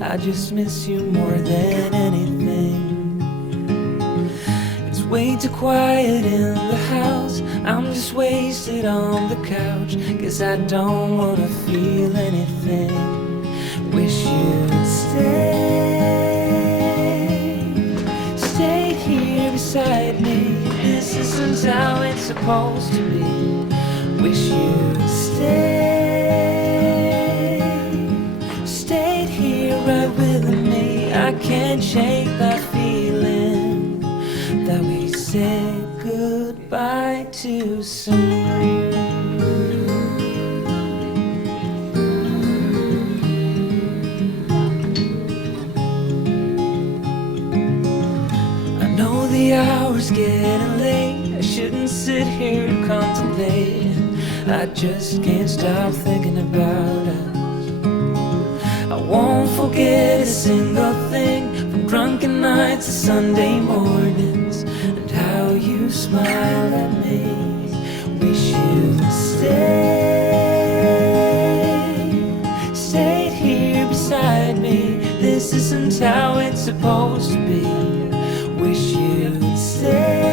I just miss you more than anything. It's way too quiet in the house. I'm just wasted on the couch, 'cause I don't wanna feel anything. Wish you'd stay here beside me. This isn't how it's supposed to be. Wish you'd stayed here right with me. I can't shake that feeling that we said goodbye too soon. The hour's getting late. I shouldn't sit here and contemplate. I just can't stop thinking about us. I won't forget a single thing, from drunken nights to Sunday mornings, and how you smile at me. Wish you'd stayed here beside me. This isn't how it's supposed to be. Wish you'd stayed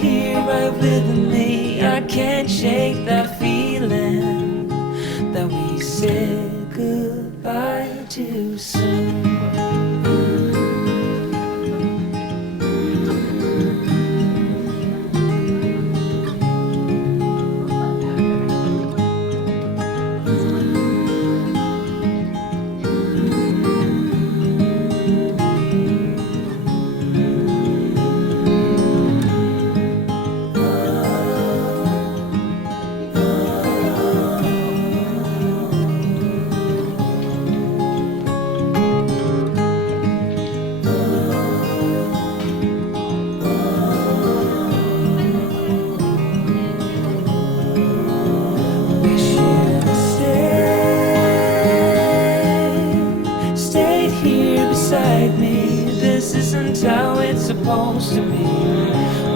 here right with me. I can't shake that feeling that we said goodbye too soon. This isn't how it's supposed to be.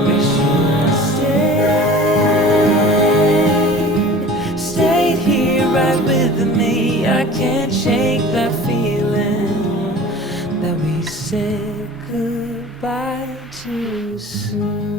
Wish you'd stayed here right with me. I can't shake that feeling that we said goodbye too soon.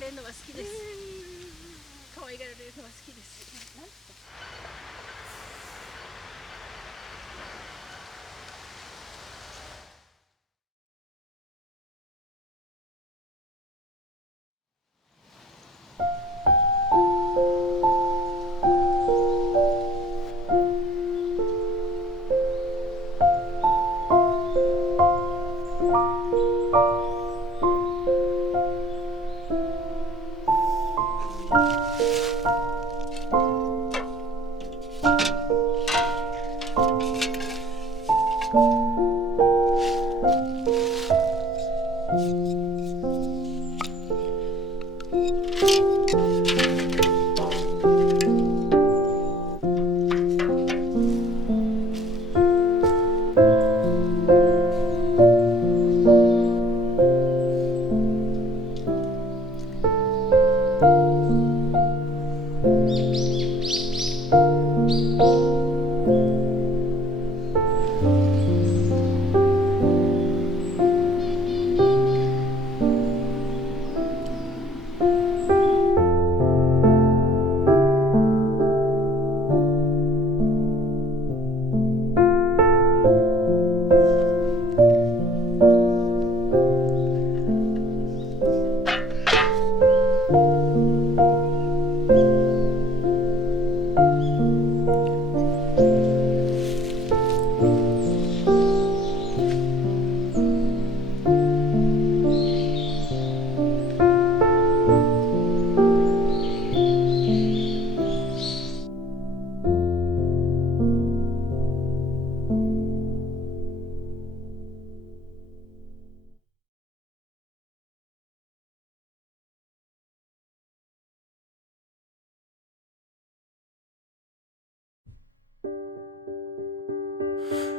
れるのが好きです。可愛がられるのが好きです。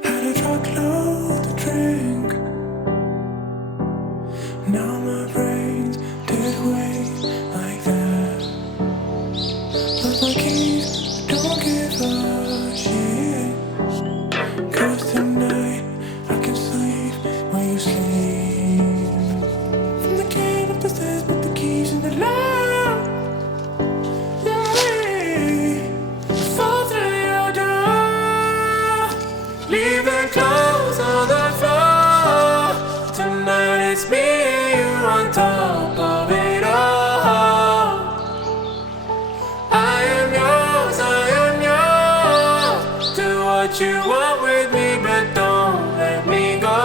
Had a truckload to drink. Now my brain's dead weight like that. But my keys don't give a shit. 'Cause tonight I can sleep when you sleep. From the gate up the stairs, put the keys in the lock. Then we fall through your door. Leave the clothes on the floor. Tonight it's me and you on top of it all. I am yours, I am yours. Do what you want with me, but don't let me go.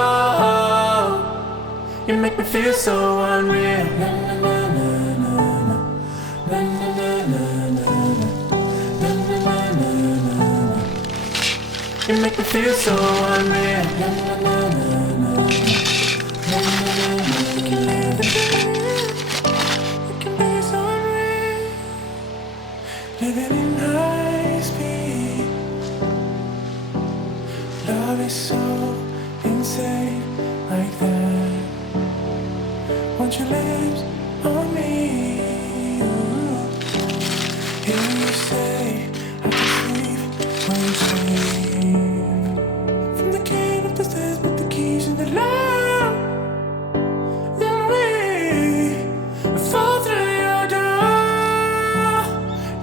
You make me feel so unreal. Na, na, na, na, na. Na, na, na, na, na, na. Na, na, na, na, na, na. You make me feel so unreal. Na, na, na, na, na. Na, na, na, na. We can live the dream. We can be so unreal. Living in high speed. Love is so insane like that. Want your lips on me? Ooh. Hear you say I can sleep when you sleep. From the gate up the stairs, put the keys in the lock. Then we fall through your door.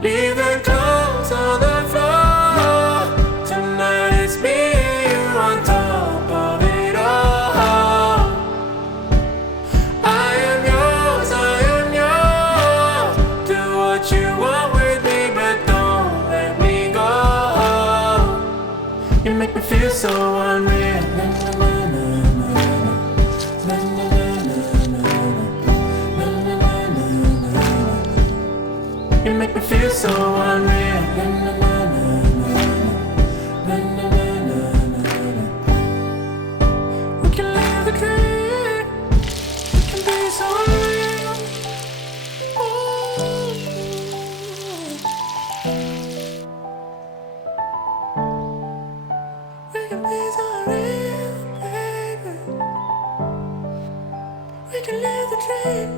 Leave the clothes on the floor. Tonight it's me and you on top of it all. I am yours, I am yours. Do what you want with me, but don't let me go. You make me feel so unreal. Na, na, na, na, na, na. Na, na, na, na, na, na. Na, na, na, na, na, na. You make me feel so unreal. Na, na, na, na, na, na. Na, na, na, na, na, na. We can live the dream. We can be so real. Ooh. We can be so real, baby. We can live the dream.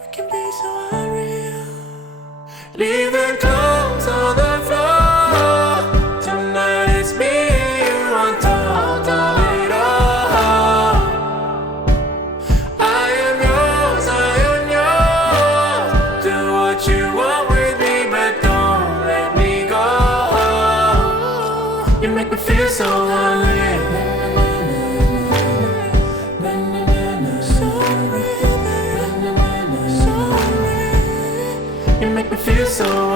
We can be so unreal. Leave the clothes on the floor. Tonight it's me and you on top of it all. I am yours, I am yours. feel so unreal. You make me feel so